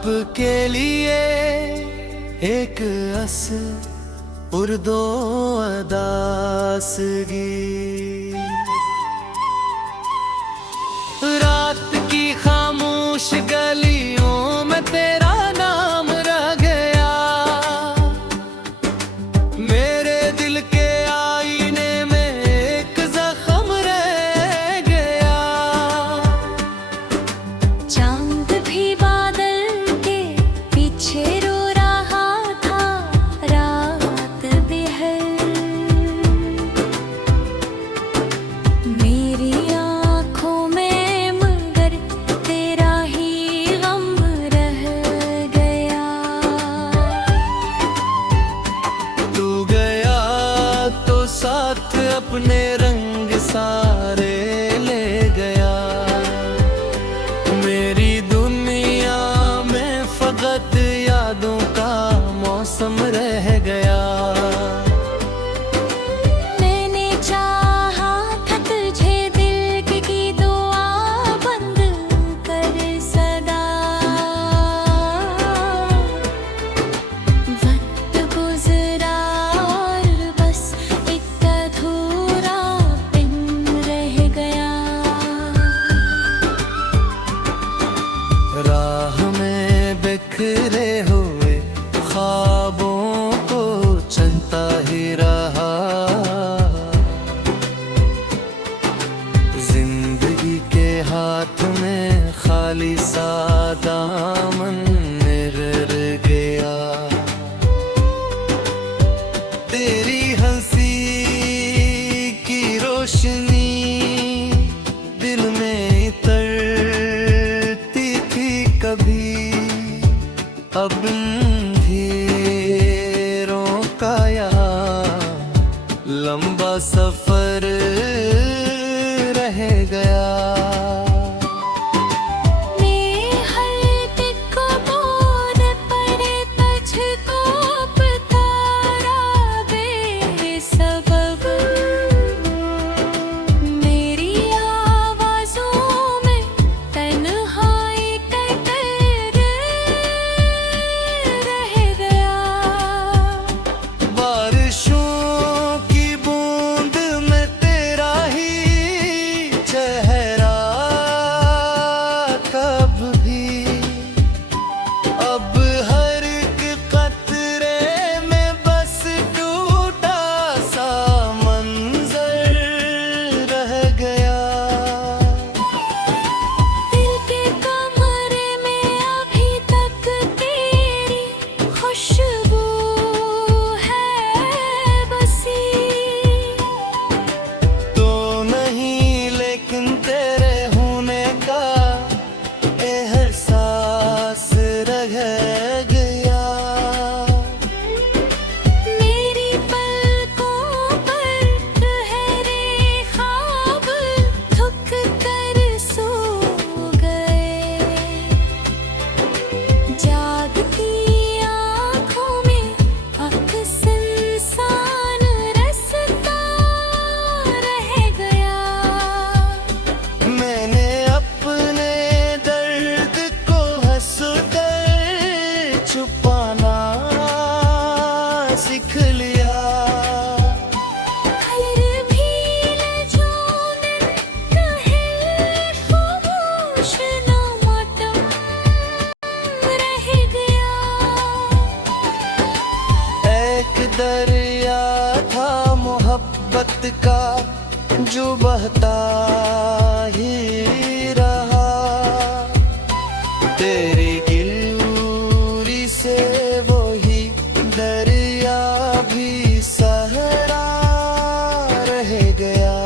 आपके लिए एक अस उर्दो अदासगी। रात की खामोश गलियों में तेरा नाम रह गया, मेरे दिल के आईने में एक जख्म रह गया। चांद भी बादल के पीछे रो रहा था, रात बेहद मेरी आँखों में, मगर तेरा ही गम रह गया। तू गया तो साथ अपने रंग सारे ले गया, मेरी दुनिया में फकत यादों का मौसम रह गया। मैंने चाहा था तुझे दिल की दुआ बंद कर सदा, वक्त गुजरा और बस एक अधूरा पिन रह गया। राह में बिखरे हुए ख्वाबों को चलता ही रहा, जिंदगी के हाथ में खाली सा दामन रह गया। तेरी हंसी की रोशनी दिल में उतरती थी कभी, अब अंधेरों का यहाँ लंबा सफर रह गया। मैं हर एक बोल पर तुझको पुकारा बेसबब, मेरी आवाज़ों में तन्हाई का कहर रह गया। बारिशों की बूंद में तेरा ही चेहरा कब भी, अब हर एक कतरे में बस टूटा सा मंजर रह गया। दिल के कमरे में अभी तक तेरी खुशबू है बसी, तो नहीं लेकिन तेरे होने का एहसास रह गया। मेरी पलकों पर गहरे ख्वाब थक कर सो गए, जागती आँखों में अक्स इंसान रसता रह गया। मैंने अपने दर्द को हंसकर छुपाना सीख लिया। फिर भी लजोने कहे खामोश ना मातम रह गया। एक दरिया था मोहब्बत का जो बहता ही रहा, तेरी गिरफ्तारी से वही दरिया भी सहरा रह गया।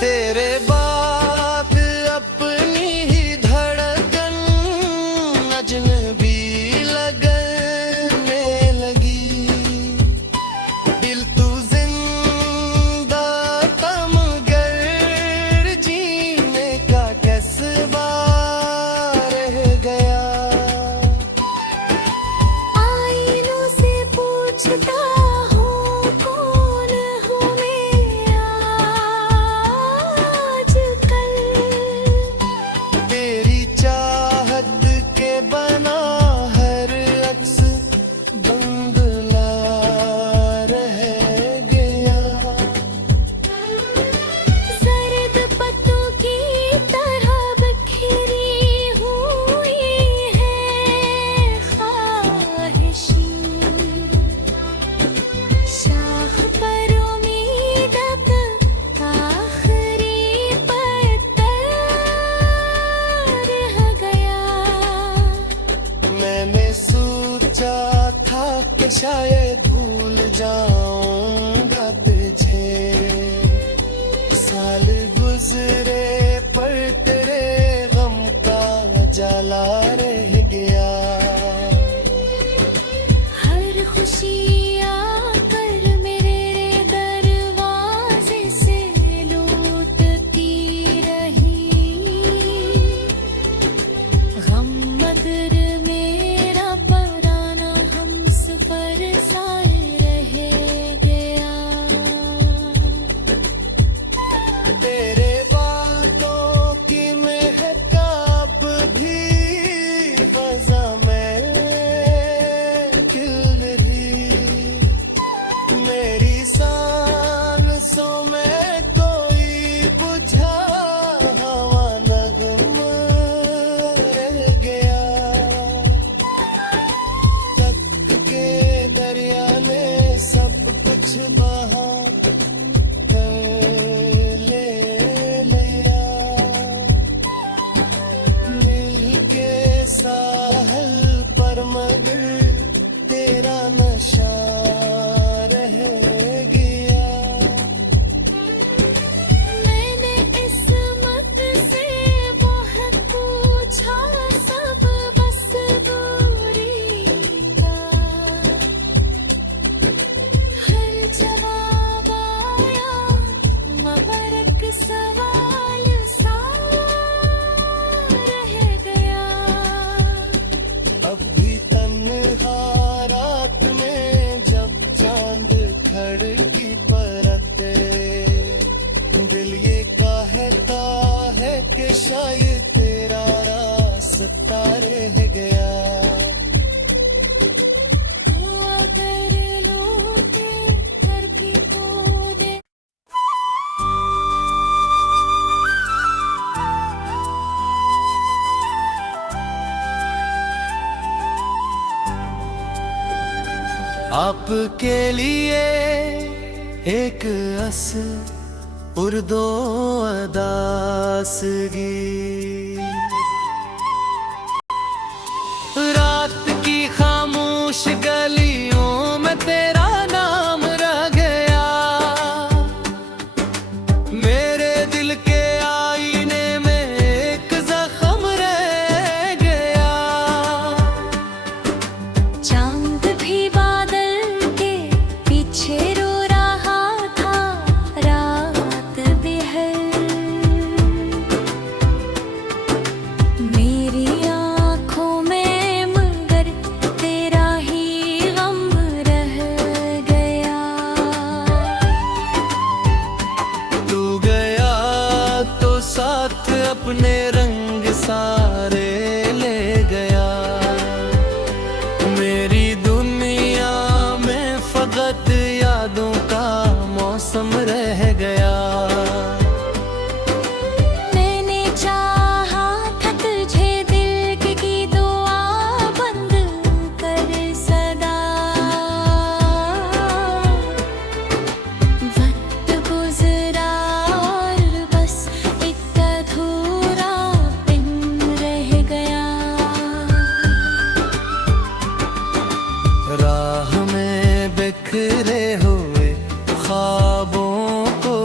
तेरे बाद अपनी ही धड़कन अजनबी लगने लगी, दिल तू जिंदा था मगर जीने का कैसबा रह गया। आईनों से दिल ये कहता है कि शायद तेरा रास्ता रह गया। अगर लौटे कर भी तो दे। आपके लिए एक अस उर्दो अदासगी, रात की खामोश गलियों में तेरा नाम रह गया। मेरे दिल के आईने में एक जख्म रह गया। चांद भी बादल के पीछे रो रहा था, रात बेहद मेरी आँखों में, मगर तेरा ही गम रह गया। तू गया तो साथ अपने रंग सारे ले गया। मेरी दुनिया में फकत यादों का मौसम रह गया। मैंने चाहा था तुझे दिल की दुआ बंद कर सदा। वक्त गुजरा और बस एक अधूरा पिन रह गया। राह में बिखरे हुए ख्वाबों को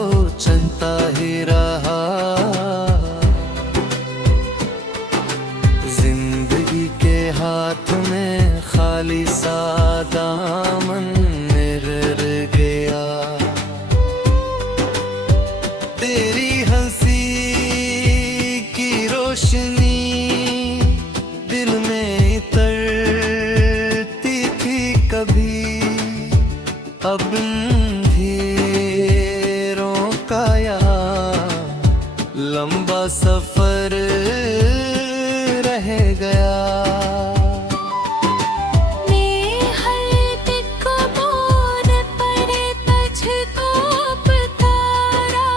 चलता ही रहा। जिंदगी के हाथ में खाली सा दामन रह गया। तेरी हंसी की रोशनी दिल में उतरती थी कभी, अब अंधेरों का यहाँ लंबा सफर रह गया। मैं हर दिक बोल पड़े तुझको पुकारा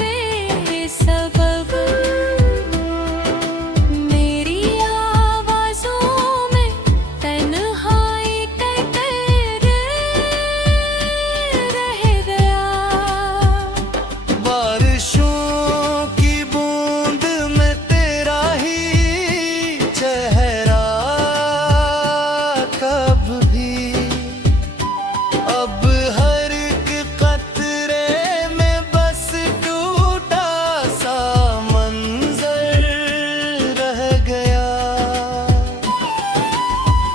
बेसबब। मेरी आवाज़ों में तन्हाई का डर रह गया। बारिशों की बूंद में तेरा ही चेहरा कब भी, अब हर एक कतरे में बस टूटा सा मंजर रह गया।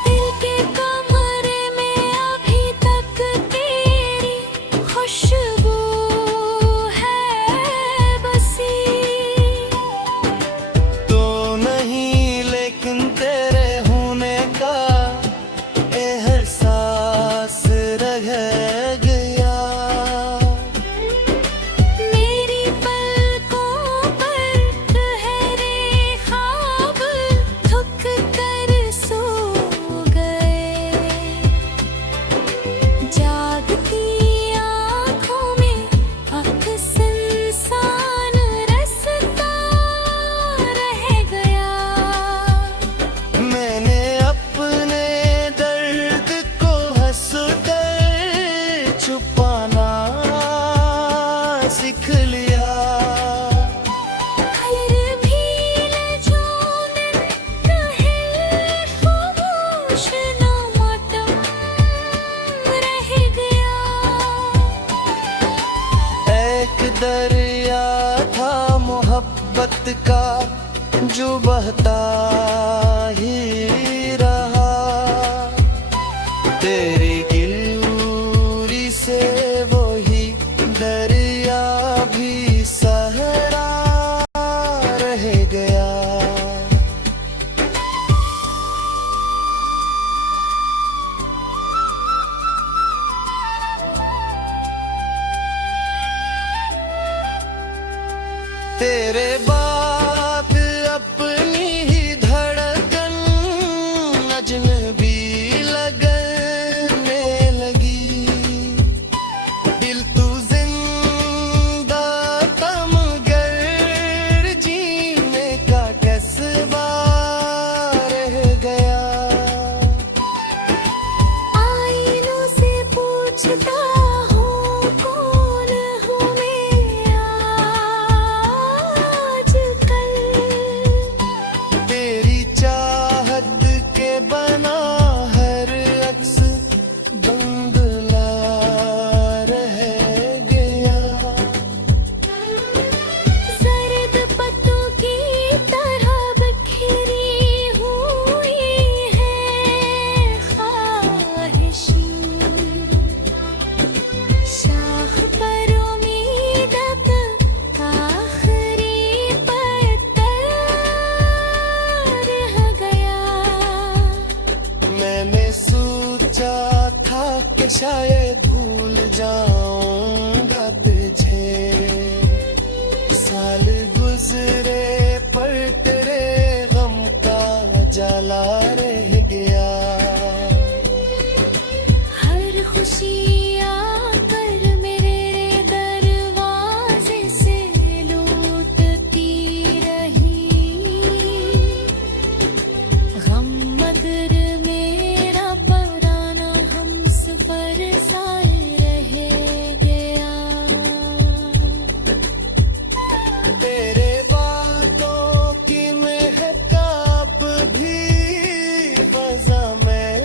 दिल के कमरे में अभी तक तेरी खुशबू है बसी। तो नहीं लेकिन तेरे होने का एहसास रह गया। मेरी पलकों पर गहरे ख्वाब थक कर सो गए। जागती आँखों में अक्स इंसान रास्ता रह गया। मैंने अपने दर्द को हंसकर छुपाना सीख लिया। खैर भी लजोने कहे खामोश ना मातम रह गया। एक दरिया था मोहब्बत का जो बहता ही रहा। तेरी गिलूरी से वही दरिया भी सहरा रह गया। तेरे बाद अपनी ही धड़कन अजनबी लगने लगी। दिल तू जिंदा तमगर जीने का कसबा रह गया। आईनों से पूछता हूँ कौन हूँ मैं आजकल। तेरी चाहत के बना हर अक्स धुंधला रह गया। सर्द पत्तों की तरह बिखरी हुई है ख्वाहिशें। शाख पर उम्मीद अब आखिरी पत्ता रह गया। मैंने सोचा था कि शायद भूल जाऊंगा तुझे। साल गुजरे पर तेरे गम का जाला रह गया। हर खुशी आकर मेरे दरवाजे से लूटती रही। गम मगर मेरा पुराना हमसफर सा रह गया। तेरे बातों की महताब भी फजा में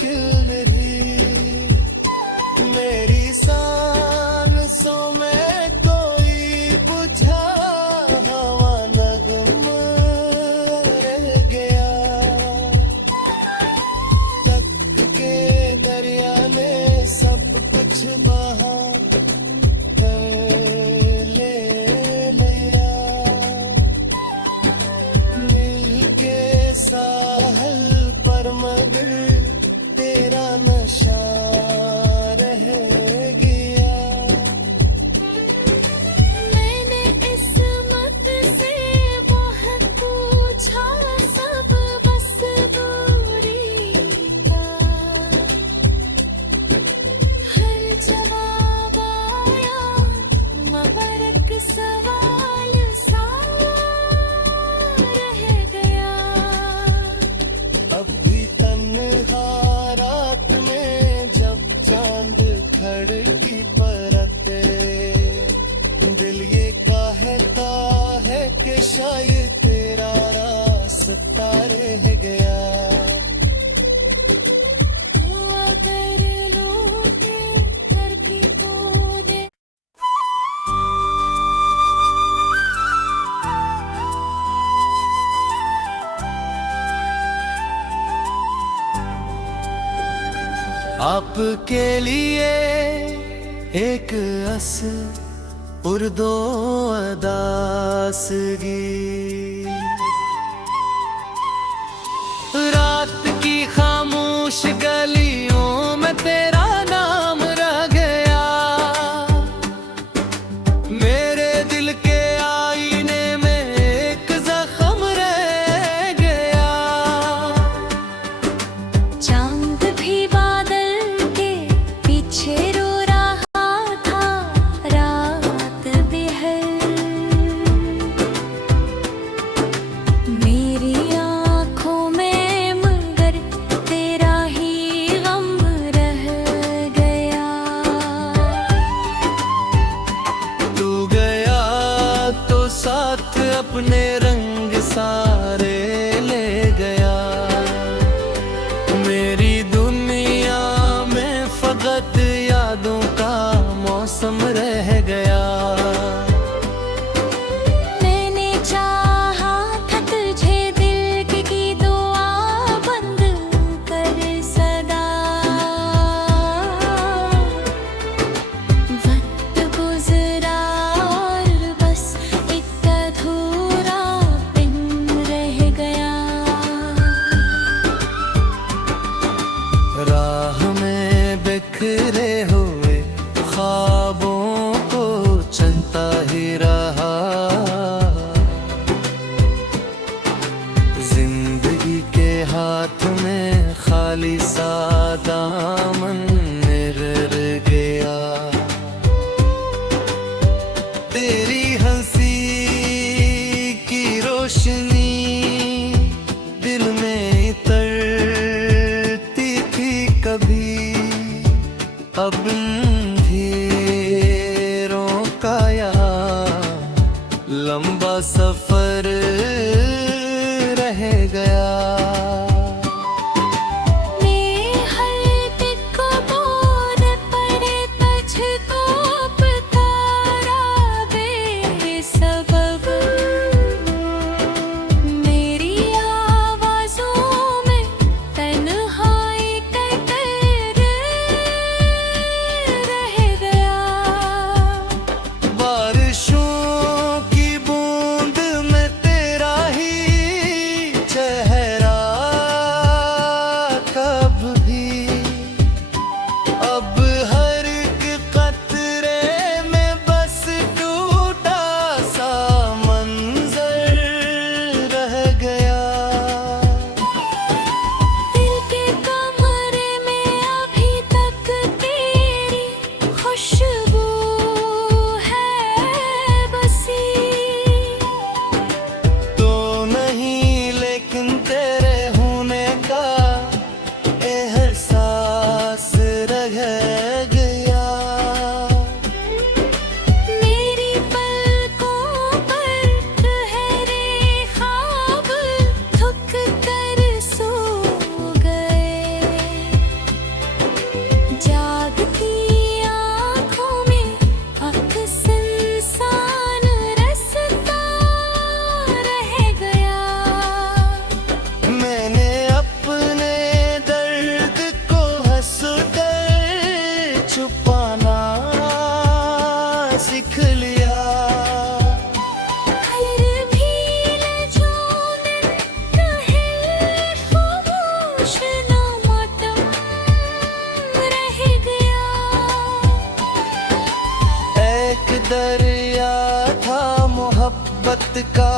खिल रही। मेरी सांसों में कोई बुझा हवा नगम रह गया। तक के दरिया ने सब कुछ बहा कर ले लिया। मिल के साहल पर मगर तेरा नशा रह गया। मैंने इस्मत से बहुत पूछा सब बस दूरी का। हर जवाब आया मबरक सवाल सा रह गया। अब भी तन्हा रात में जब चांद खड़की परते, दिल ये कहता है कि शायद तेरा रास्ता रह गया। अगर लूटे कर भी तो दे। आपके लिए एक अस उर्दो अदासगी। रात की खामोश गलियों में तेरा नाम रह गया। मेरे दिल के आईने में एक जख्म रह गया। चांद भी बादल के पीछे रो रहा था रात बिहर। मेरी आँखों में मगर तेरा ही गम रह गया। तू गया तो साथ अपने रंग सारे ले गया। मेरी दुनिया में फकत यादों का मौसम रह गया। मैंने चाहा था तुझे दिल की दुआ बंद कर सदा। वक्त गुजरा और बस एक अधूरा सफर रह गया। छुपाना सीख लिया। एक दरिया था मोहब्बत का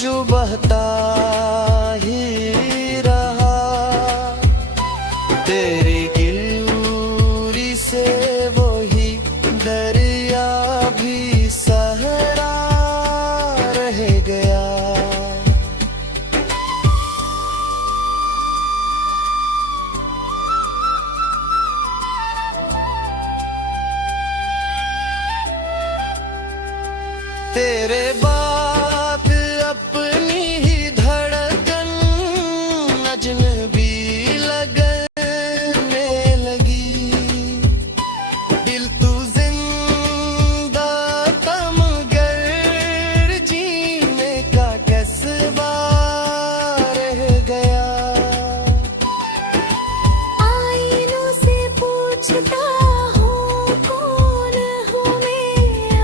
जो बहता ही रहा। तेरी से वही दरिया भी सहरा रह गया। तेरे बाद अपनी ही धड़कन अजनबी लगने लगी। दिल तू जिंदा तमगर जीने का कसबा रह गया। आईनों से पूछता हूँ कौन हूँ मैं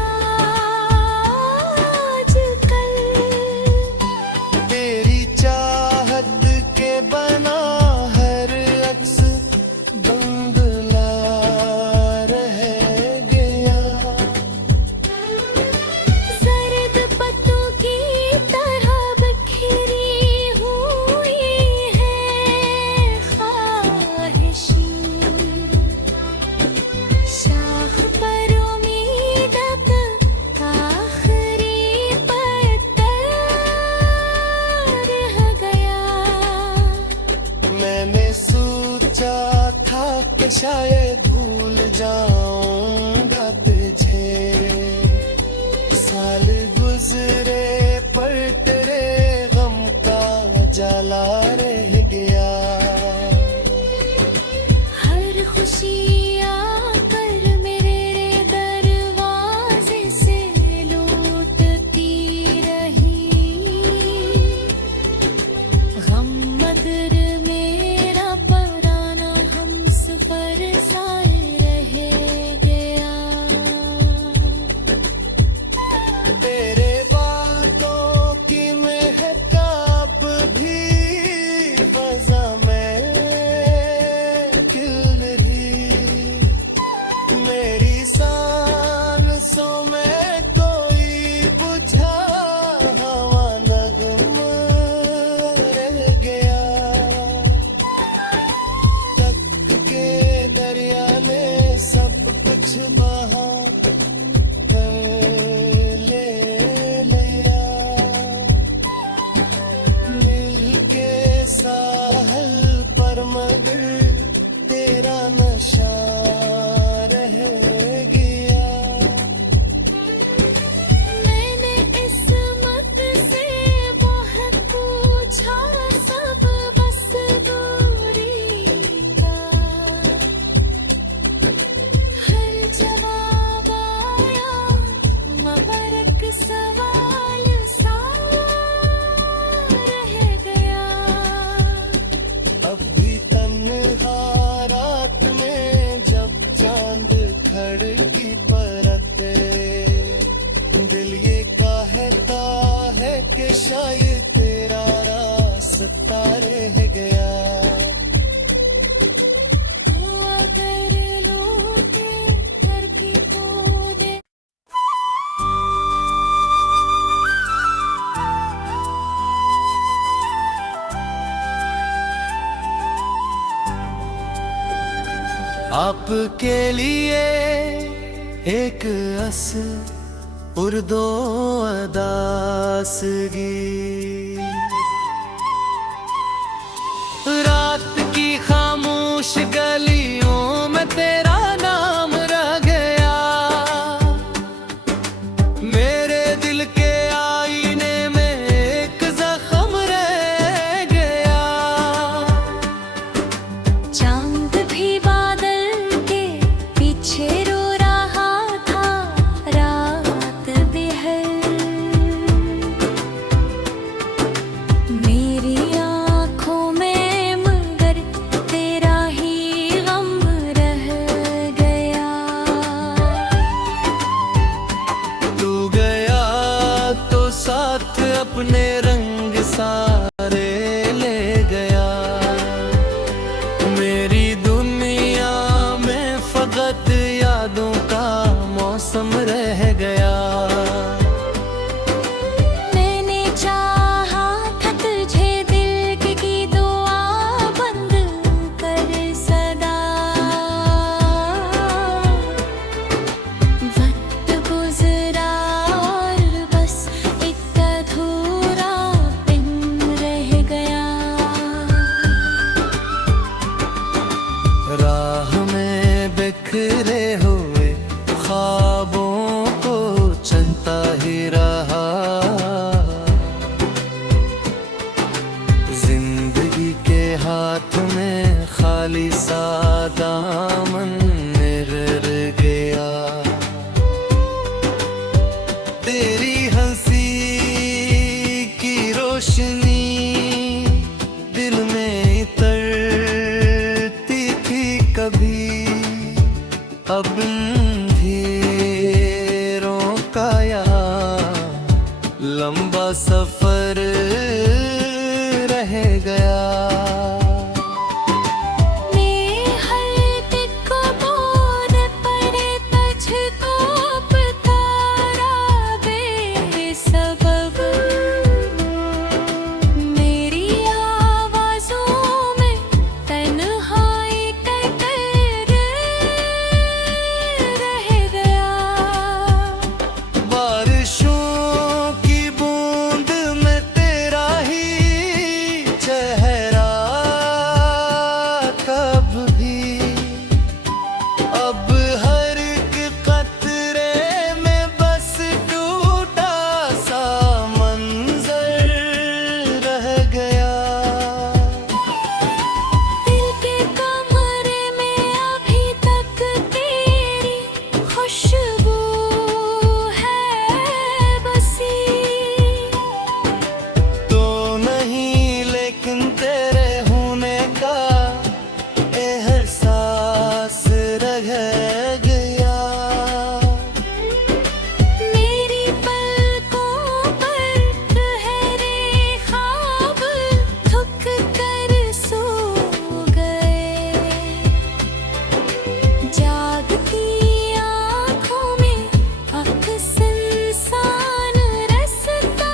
आज। शायद तेरा रास्ता रह गया। अगर लौटे घर भी तो दे। आपके लिए एक अस उर्दो अदासगी, रात की खामोश गलियों में तेरा नाम रह गया। मेरे दिल के आईने में एक जख्म रह गया। चांद भी बादल के पीछे रो रहा था, रात बेहद मेरी आँखों में, मगर तेरा ही गम रह गया। तू गया तो साथ अपने रंग सारे ले गया। मेरी दुनिया में फकत यादों का मौसम रह गया। मैंने चाहा था तुझे दिल की दुआ बंद कर सदा। वक्त गुजरा और बस एक अधूरा पिन रह गया। राह में बिखरे हुए ख्वाबों को चलता ही रहा। जिंदगी के हाथ में खाली सा दामन रह गया। तेरी हंसी की रोशनी दिल में इतरती थी कभी, अब अंधेरों का यहाँ लंबा सफर रह गया। मैं हर दिक बोल पड़े तुझको पुकारा बेसबब। मेरी आवाज़ों में तन्हाई का कहर रह गया। बारिशों की बूंद में तेरा ही चेहरा कब भी, अब हर एक कतरे में बस टूटा सा मंजर रह गया। दिल के कमरे में अभी तक तेरी खुशबू है बसी। तो नहीं लेकिन तेरे होने का एहसास रह गया। मेरी पलकों पर गहरे ख्वाब थक कर सो गए। जागती आँखों में अक्सर इंसान रास्ता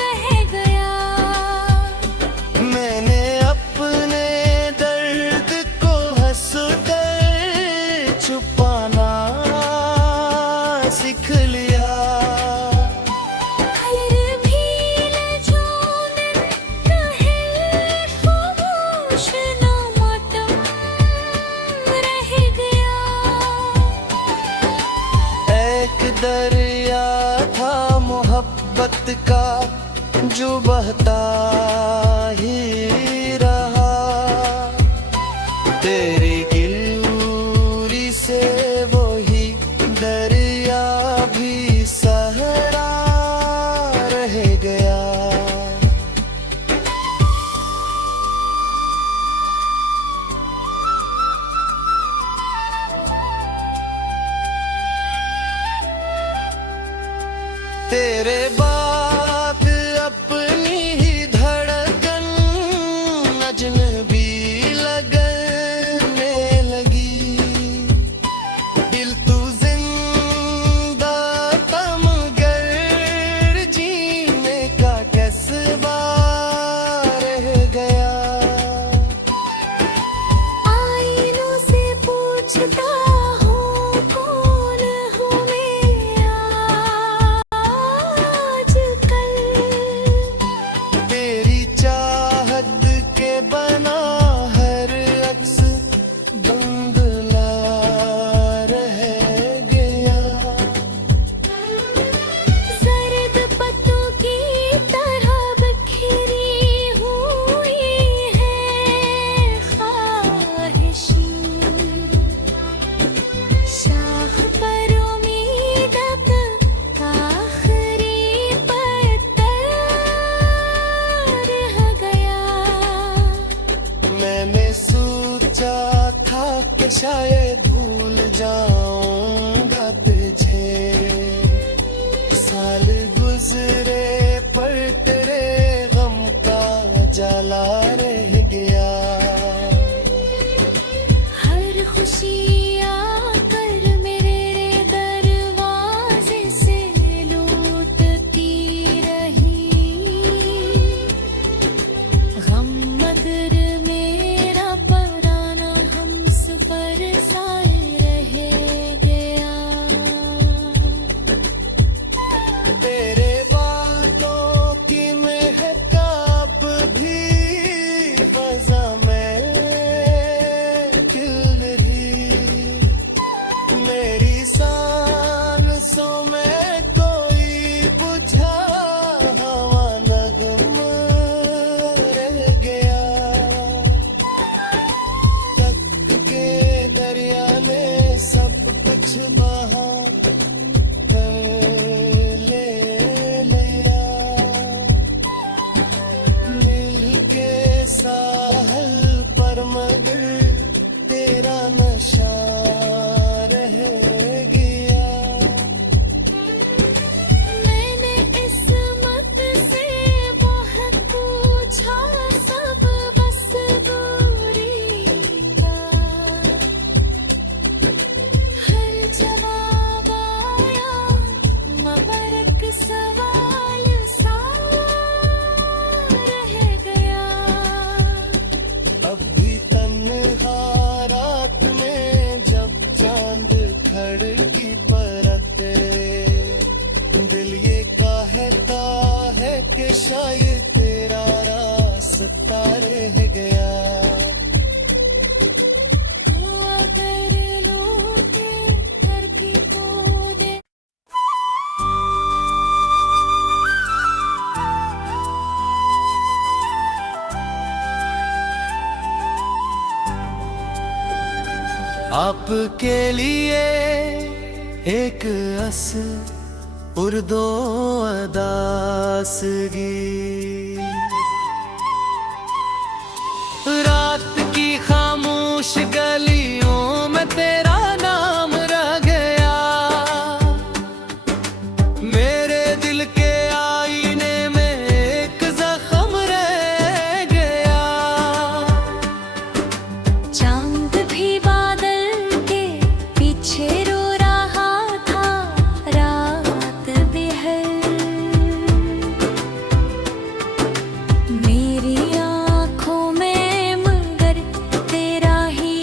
रह गया। मैंने अपने दर्द को हंसकर छुपाना सीख लिया। हर भील जो दिन कहे खामोश न मातम रह गया। एक दरिया था मोहब्बत का जो बहता ही रहा। तेरी गिलूरी से वही दरिया भी सहरा रह गया। तेरे बाद ले लिया मिलके साहल पर मगर तेरा नशा रह गया। मैंने किस्मत से बहुत पूछा सब बस दूरी का हर जवाब आया मबरक सवाल सा रह गया। अब भी तन्हा रात में जब चांद खड़की परते दिल ये कहता है कि शायद तेरा रास्ता रह गया। अगर लोगे धरती को दे आपके लिए एक अस उर्दो अदासगी रात की खामोश गलियों में तेरा नाम रह गया। मेरे दिल के आईने में एक जख्म रह गया। चांद भी बादल के पीछे रो रहा था रात बिहर मेरी आँखों में मगर तेरा ही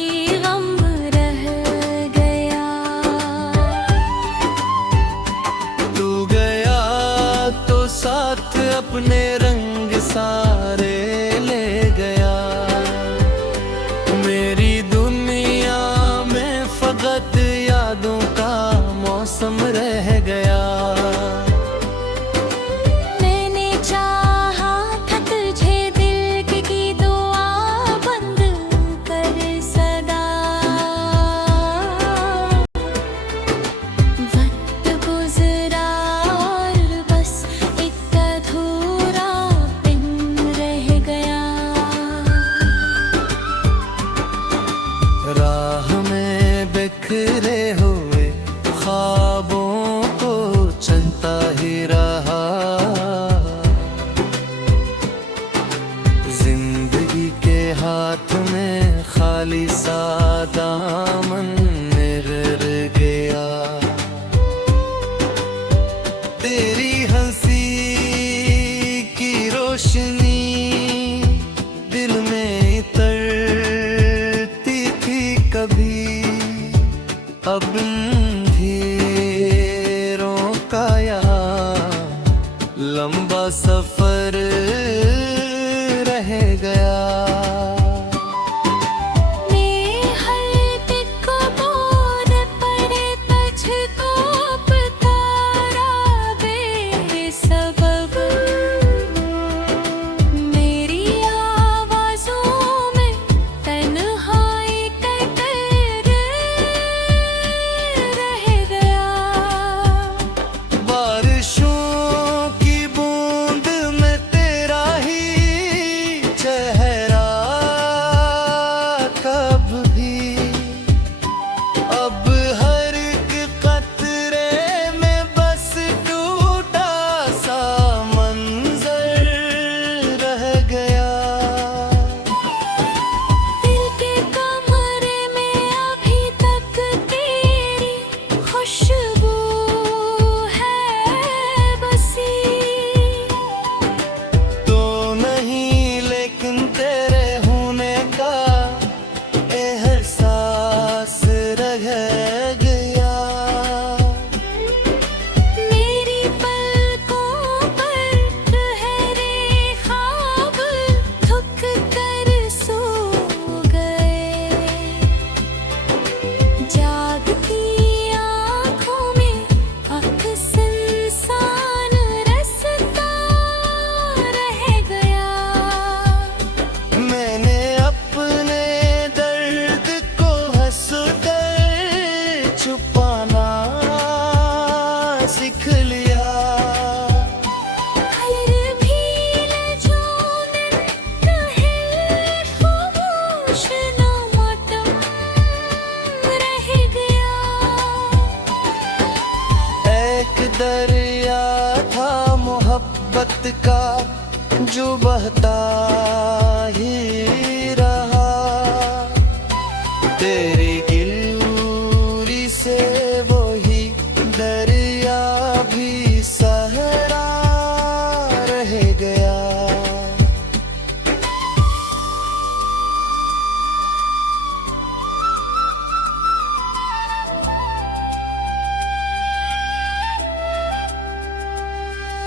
दरिया था मोहब्बत का जो बहता ही रहा। तेरी गिल्ली से वही दरिया भी सहरा रह गया।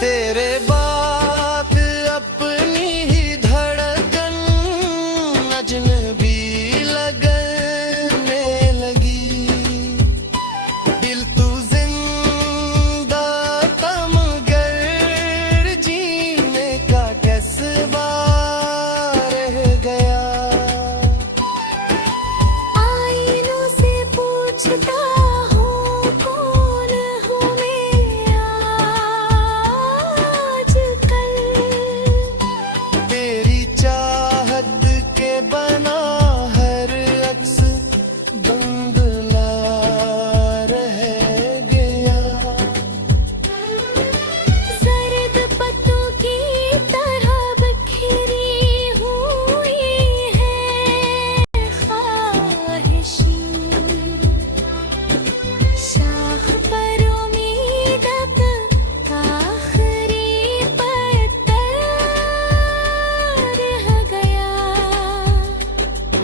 तेरे बाद अपनी ही धड़कन अजनबी लगने लगी। दिल तू जिंदा तमगर जीने का कैसबा रह गया। आईनों से पूछता हूँ कौन हूँ मैं आजकल। तेरी चाहत के बना हर अक्स धुंधला रह गया। सर्द पत्तों की तरह बिखरी हुई है ख्वाहिशें। शाख पर उम्मीद अब आखिरी पत्ता रह गया।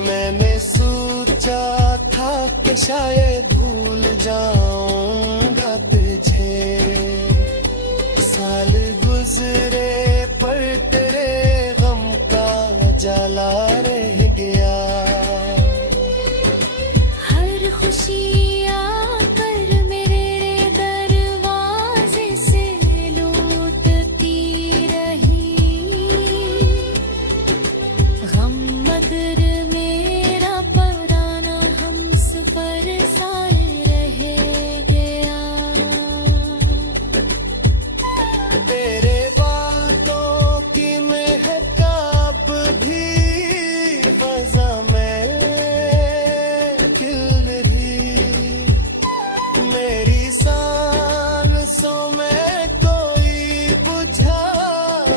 मैंने सोचा था कि शायद भूल जाऊंगा तुझे। साल गुजरे पर तेरे गम का जला रह गया। हर खुशी आकर मेरे दरवाजे से लूटती रही। गम मगर मेरा पराना हमसफर सा रह गया। तेरे बातों की महकाब भी फजा में खिल रही। मेरी सांसों में कोई बुझा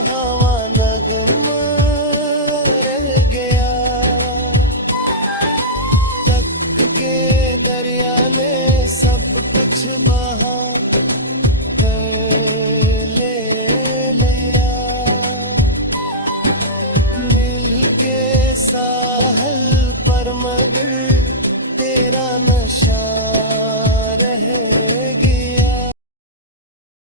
हवा नगम रह गया। तक के दरिया ने सब कुछ बहा ले लिया। मिल के साहल पर मगर तेरा नशा